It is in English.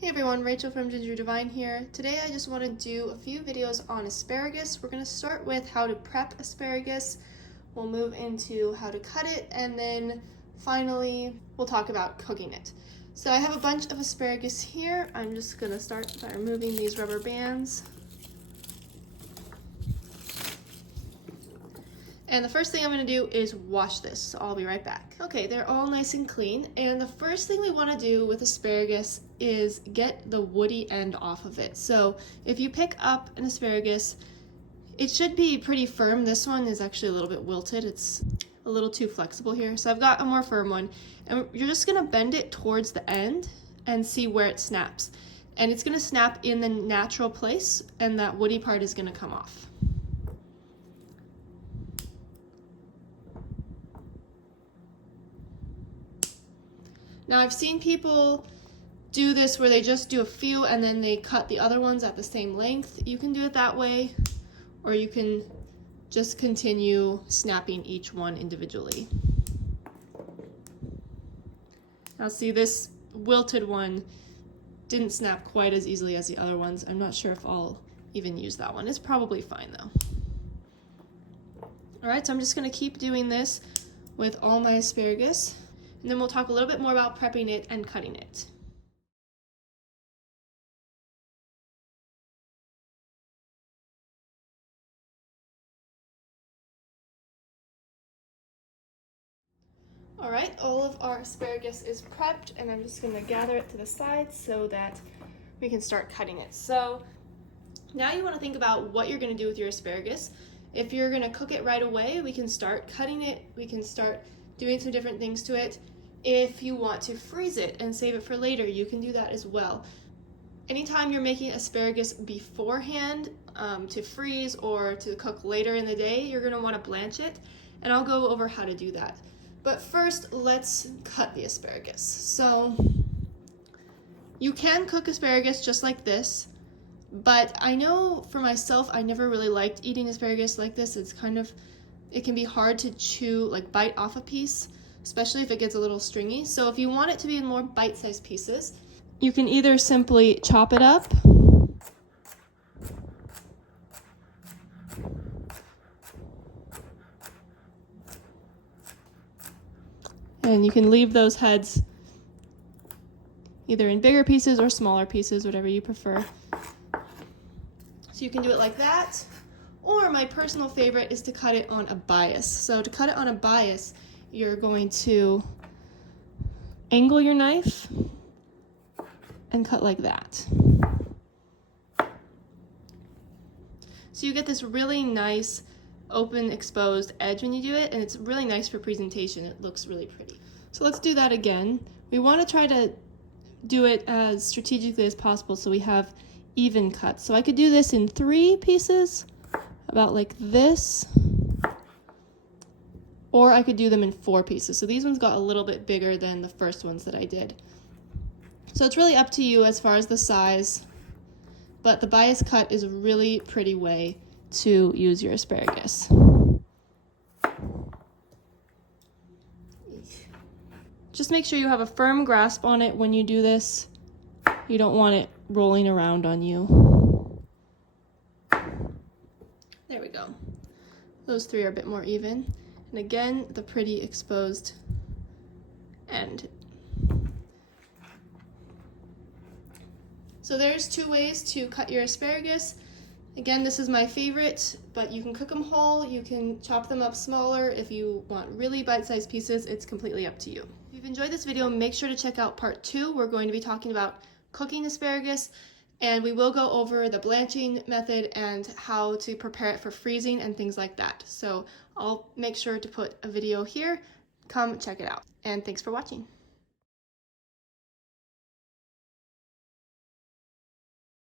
Hey everyone, Rachel from Ginger Divine here. Today I just want to do a few videos on asparagus. We're going to start with how to prep asparagus. We'll move into how to cut it, and then finally we'll talk about cooking it. So I have a bunch of asparagus here. I'm just going to start by removing these rubber bands. And the first thing I'm going to do is wash this, so I'll be right back. Okay, they're all nice and clean, and the first thing we want to do with asparagus is get the woody end off of it. So if you pick up an asparagus, it should be pretty firm. This one is actually a little bit wilted. It's a little too flexible here. So I've got a more firm one, and you're just going to bend it towards the end and see where it snaps. And it's going to snap in the natural place, and that woody part is going to come off. Now I've seen people do this where they just do a few and then they cut the other ones at the same length. You can do it that way, or you can just continue snapping each one individually. Now see, this wilted one didn't snap quite as easily as the other ones. I'm not sure if I'll even use that one. It's probably fine though. All right, so I'm just gonna keep doing this with all my asparagus. And then we'll talk a little bit more about prepping it and cutting it. All right, all of our asparagus is prepped, and I'm just gonna gather it to the side so that we can start cutting it. So now you wanna think about what you're gonna do with your asparagus. If you're gonna cook it right away, we can start cutting it, we can start doing some different things to it. If you want to freeze it and save it for later, you can do that as well. Anytime you're making asparagus beforehand to freeze or to cook later in the day, you're going to want to blanch it, and I'll go over how to do that. But first, let's cut the asparagus. So you can cook asparagus just like this, but I know for myself, I never really liked eating asparagus like this. It can be hard to chew, like bite off a piece, especially if it gets a little stringy. So if you want it to be in more bite-sized pieces, you can either simply chop it up, and you can leave those heads either in bigger pieces or smaller pieces, whatever you prefer. So you can do it like that, or my personal favorite is to cut it on a bias. So to cut it on a bias, you're going to angle your knife and cut like that. So you get this really nice open exposed edge when you do it, and it's really nice for presentation. It looks really pretty. So let's do that again. We want to try to do it as strategically as possible so we have even cuts. So I could do this in 3 pieces, about like this, or I could do them in 4 pieces. So these ones got a little bit bigger than the first ones that I did. So it's really up to you as far as the size, but the bias cut is a really pretty way to use your asparagus. Just make sure you have a firm grasp on it when you do this. You don't want it rolling around on you. There we go. Those 3 are a bit more even. And again, the pretty exposed end. So there's 2 ways to cut your asparagus. Again, this is my favorite, but you can cook them whole, you can chop them up smaller. If you want really bite-sized pieces, it's completely up to you. If you've enjoyed this video, make sure to check out part 2. We're going to be talking about cooking asparagus, and we will go over the blanching method and how to prepare it for freezing and things like that. So I'll make sure to put a video here. Come check it out. And thanks for watching.